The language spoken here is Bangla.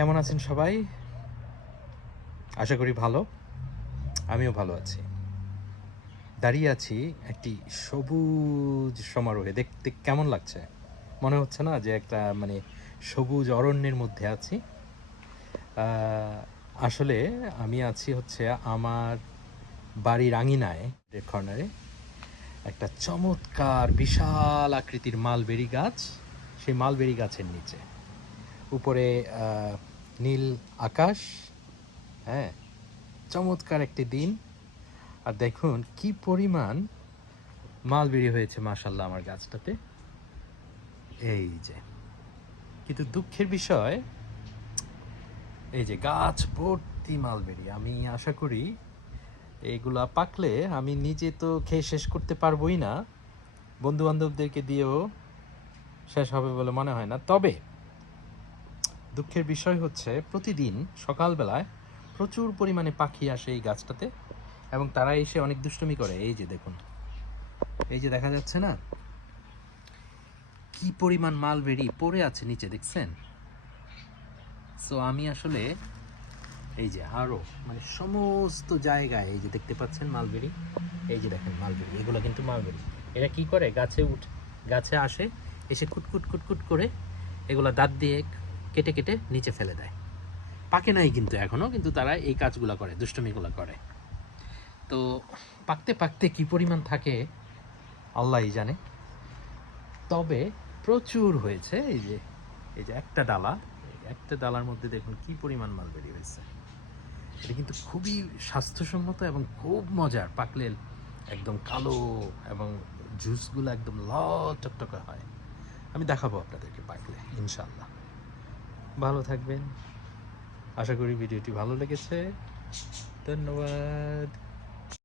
কেমন আছেন সবাই? আশা করি ভালো। আমিও ভালো আছি। দাঁড়িয়ে আছি একটি সবুজ সমারোহে। দেখতে কেমন লাগছে? মনে হচ্ছে না যে একটা মানে সবুজ অরণ্যের মধ্যে আছি। আসলে আমি আছি হচ্ছে আমার বাড়ির আঙিনায় কর্নারে। একটা চমৎকার, বিশাল আকৃতির মালবেরি গাছ। সেই মালবেরি গাছের নিচে। উপরে নীল আকাশ হ্যাঁ চমৎকার একটি দিন। আর দেখুন কি পরিমাণ মালবেরি হয়েছে মাশাল্লাহ আমার গাছটাতে। এই যে, কিন্তু দুঃখের বিষয়, এই যে গাছ ভর্তি মালবেরি। আমি আশা করি এগুলা পাকলে আমি নিজে তো খেয়ে শেষ করতে পারবোই না। বন্ধু বান্ধবদেরকে দিয়েও শেষ হবে বলে মনে হয় না। তবে দুঃখের বিষয় হচ্ছে, প্রতিদিন সকালবেলায় প্রচুর পরিমাণে পাখি আসে এই গাছটাতে এবং তারা এসে অনেক দুষ্টুমি করে। এই যে দেখুন। এই যে দেখা যাচ্ছে না? কি পরিমাণ মালবেরি পড়ে আছে নিচে, দেখছেন? সো আমি আসলে এই যে আরও মানে সমস্ত জায়গায় এই যে দেখতে পাচ্ছেন মালবেরি এই যে দেখেন মালবেরি এগুলো কিন্তু মালবেরি এরা কি করে? গাছে উঠ, গাছে আসে, এসে কুটকুট কুটকুট করে এগুলো দাঁত দিয়ে কেটে কেটে নিচে ফেলে দেয়। পাকে নাই কিন্তু এখনও কিন্তু তারা এই কাজগুলো করে, দুষ্টমিগুলো করে। তো পাকতে পাকতে কি পরিমাণ থাকে, আল্লাহই জানে। তবে প্রচুর হয়েছে এই যে এই যে একটা ডালা, একটা ডালার মধ্যে দেখুন কি পরিমাণ মাল বেরিয়ে হয়েছে এটা কিন্তু খুবই স্বাস্থ্যসম্মত এবং খুব মজার। পাকলে একদম কালো এবং জুসগুলো একদম লাল টকটকে হয়। আমি দেখাবো আপনাদেরকে পাকলে ইনশাল্লাহ ভালো থাকবেন। আশা করি ভিডিওটি ভালো লেগেছে। ধন্যবাদ।